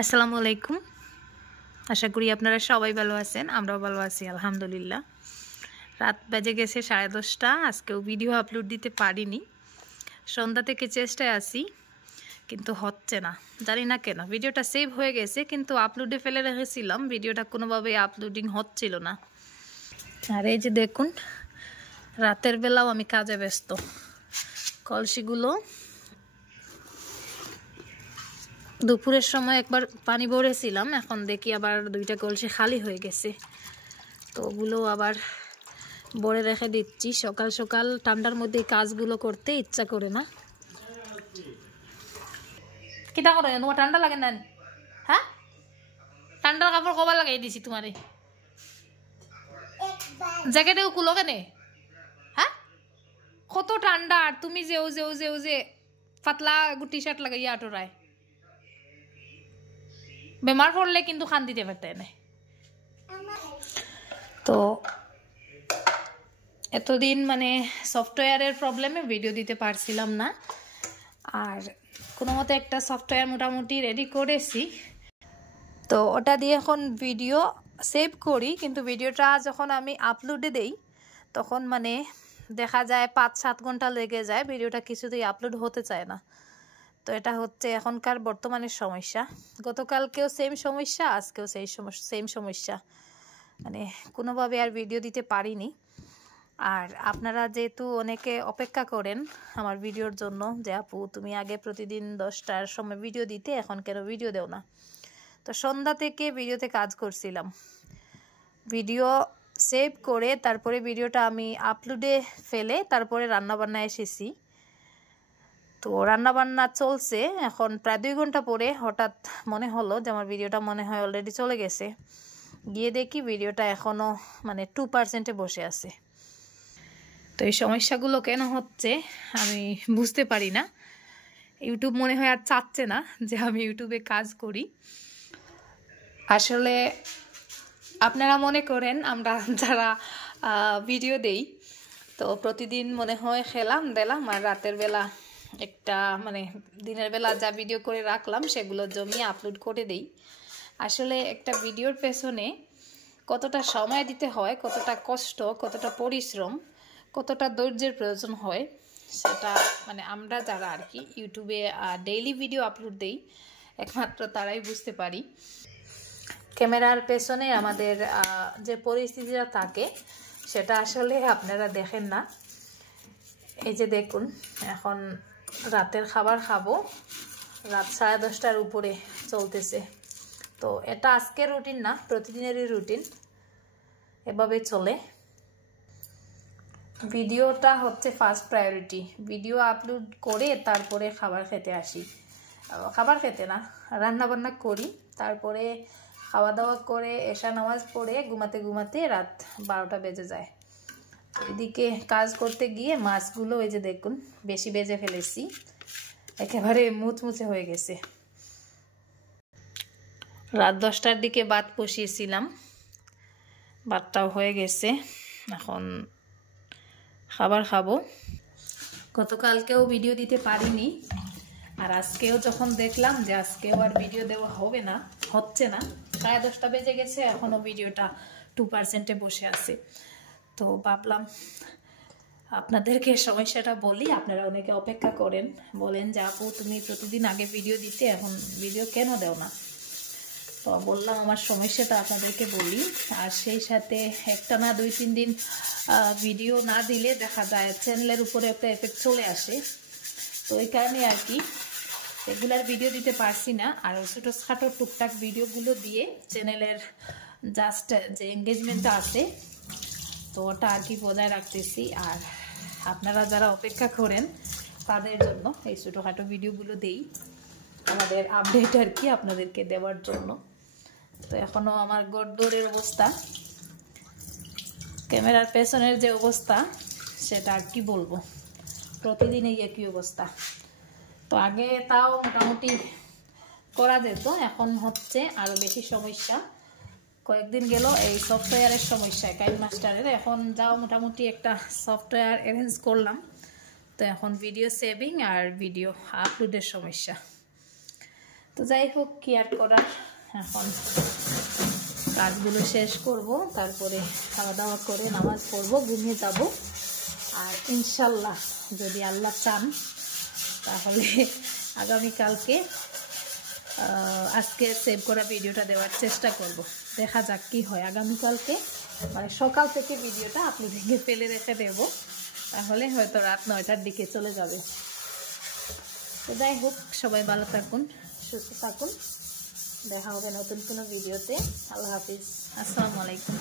আসসালামু আলাইকুম। আশা করি আপনারা সবাই ভালো আছেন, আমরাও ভালো আছি আলহামদুলিল্লাহ। রাত বেজে গেছে 10:30। আজকেও ভিডিও আপলোড দিতে পারিনি, সন্ধ্যা থেকে চেষ্টায় আছি কিন্তু হচ্ছে না, জানি না কেন। ভিডিওটা সেভ হয়ে গেছে কিন্তু আপলোডে ফেলে রেখেছিলাম, ভিডিওটা কোনোভাবেই আপলোডিং হচ্ছিল না। আর এই যে দেখুন, রাতের বেলাও আমি কাজে ব্যস্ত। কলসিগুলো দুপুরের সময় একবার পানি ভরেছিলাম, এখন দেখি আবার 2টা কলসি খালি হয়ে গেছে, তো ওগুলো আবার ভরে রেখে দিচ্ছি। সকাল সকাল ঠান্ডার মধ্যে কাজগুলো করতে ইচ্ছা করে না। কিটা করে তোমার ঠান্ডা লাগে না? হ্যাঁ, ঠান্ডার কাপড় কবার লাগাই দিছি তোমারে, জ্যাকেটেও কুলো কেনে? হ্যাঁ, কত ঠান্ডা, আর তুমি যে পাতলা টি শার্ট লাগাইয়া আটোরায়। বেমার পড়লে কিন্তু খান দিতে পারতে না। তো এতদিন সফটওয়্যারের প্রবলেমে ভিডিও দিতে পারছিলাম না, আর কোনো মতো একটা সফটওয়্যার মোটামুটি রেডি করেছি, তো ওটা দিয়ে এখন ভিডিও সেভ করি। কিন্তু ভিডিওটা যখন আমি আপলোডে দেই তখন দেখা যায় 5-7 ঘন্টা লেগে যায়, ভিডিওটা কিছুতেই আপলোড হতে চায় না। তো এটা হচ্ছে এখনকার বর্তমানের সমস্যা। গতকালকেও সেম সমস্যা, আজকেও সেম সমস্যা, কোনোভাবে আর ভিডিও দিতে পারিনি। আর আপনারা যেহেতু অনেকে অপেক্ষা করেন আমার ভিডিওর জন্য, যে আপু তুমি আগে প্রতিদিন 10টার সময় ভিডিও দিতে, এখন কেন ভিডিও দেও না? তো সন্ধ্যা থেকে ভিডিওতে কাজ করছিলাম, ভিডিও সেভ করে তারপরে ভিডিওটা আমি আপলোডে ফেলে তারপরে রান্নাবান্না এসেছি। তো রান্নাবান্না চলছে, এখন প্রায় 2 ঘন্টা পরে হঠাৎ মনে হলো যে আমার ভিডিওটা মনে হয় অলরেডি চলে গেছে। গিয়ে দেখি ভিডিওটা এখনও 2%-এ বসে আছে। তো এই সমস্যাগুলো কেন হচ্ছে আমি বুঝতে পারি না। ইউটিউব মনে হয় আর চাচ্ছে না যে আমি ইউটিউবে কাজ করি। আসলে আপনারা মনে করেন আমরা যারা ভিডিও দেই, তো প্রতিদিন মনে হয় খেলাম দিলাম, আর রাতের বেলা একটা দিনের বেলা যা ভিডিও করে রাখলাম সেগুলো জমিয়ে আপলোড করে দেই। আসলে একটা ভিডিওর পেছনে কতটা সময় দিতে হয়, কতটা কষ্ট, কতটা পরিশ্রম, কতটা ধৈর্যের প্রয়োজন হয়, সেটা আমরা যারা আর কি ইউটিউবে ডেইলি ভিডিও আপলোড দেই একমাত্র তারাই বুঝতে পারি। ক্যামেরার পেছনে আমাদের যে পরিস্থিতিটা থাকে সেটা আসলে আপনারা দেখেন না। এই যে দেখুন, এখন রাতের খাবার খাবো, রাত 10:30টার উপরে চলতেছে। তো এটা আজকের রুটিন না, প্রতিদিনেরই রুটিন, এভাবে চলে। ভিডিওটা হচ্ছে ফার্স্ট প্রায়োরিটি। ভিডিও আপলোড করে তারপরে খাবার খেতে আসি, খাবার খেতে না, রান্নাবান্না করি, তারপরে খাওয়া দাওয়া করে এশা নামাজ পড়ে ঘুমাতে ঘুমাতে রাত 12টা বেজে যায়। এদিকে কাজ করতে গিয়ে মাছগুলো এই যে দেখুন বেশি বেজে ফেলেছি, একেবারে মুচমুচে হয়ে গেছে। রাত 10টার দিকে ভাত বসিয়েছিলাম, ভাতটাও হয়ে গেছে, এখন খাবার খাবো। গতকালকেও ভিডিও দিতে পারিনি, আর আজকেও যখন দেখলাম যে আজকেও আর ভিডিও দেওয়া হবে না, হচ্ছে না, 10:30 বেজে গেছে, এখনও ভিডিওটা 2%-এ বসে আছে। তো ভাবলাম আপনাদেরকে সমস্যাটা বলি। আপনারা অনেকে অপেক্ষা করেন, বলেন যে আপু তুমি প্রতিদিন আগে ভিডিও দিতে, এখন ভিডিও কেন দেও না? তো বললাম আমার সমস্যাটা আপনাদেরকে বলি। আর সেই সাথে একটা না 2-3 দিন ভিডিও না দিলে দেখা যায় চ্যানেলের উপরে একটা এফেক্ট চলে আসে, তো ওই কারণে আর কি রেগুলার ভিডিও দিতে পারছি না। আর ছোটোখাটো টুকটাক ভিডিওগুলো দিয়ে চ্যানেলের জাস্ট যে এঙ্গেজমেন্টটা আছে তো ওটা আর কি বজায় রাখতেছি। আর আপনারা যারা অপেক্ষা করেন তাদের জন্য এই ছোটোখাটো ভিডিওগুলো দেই, আমাদের আপডেট আর কি আপনাদেরকে দেওয়ার জন্য। তো এখনও আমার গড়দৌড়ের অবস্থা, ক্যামেরার পেছনের যে অবস্থা সেটা আর কি বলবো, প্রতিদিন এই একই অবস্থা। তো আগে তাও মোটামুটি করা যেত, এখন হচ্ছে আরও বেশি সমস্যা। কয়েকদিন গেল এই সফটওয়্যারের সমস্যায়, কাইনমাস্টারের, এখন যাও মোটামুটি একটা সফটওয়্যার অ্যারেঞ্জ করলাম, তো এখন ভিডিও সেভিং আর ভিডিও আপলোডের সমস্যা। তো তো যাই হোক কি আর করার, এখন কাজগুলো শেষ করব, তারপরে খাওয়া দাওয়া করে নামাজ পড়বো, ঘুমিয়ে যাব। আর ইনশাল্লাহ যদি আল্লাহ চান তাহলে আগামীকালকে আজকে সেভ করা ভিডিওটা দেওয়ার চেষ্টা করব। দেখা যাক কি হয়। আগামীকালকে মানে সকাল থেকে ভিডিওটা আপলোডিংয়ে ফেলে রেখে দেব, তাহলে হয়তো রাত 9টার দিকে চলে যাবে। তো যাই হোক, সবাই ভালো থাকুন, সুস্থ থাকুন, দেখা হবে নতুন কোনো ভিডিওতে। আল্লাহ হাফিজ, আসসালামু আলাইকুম।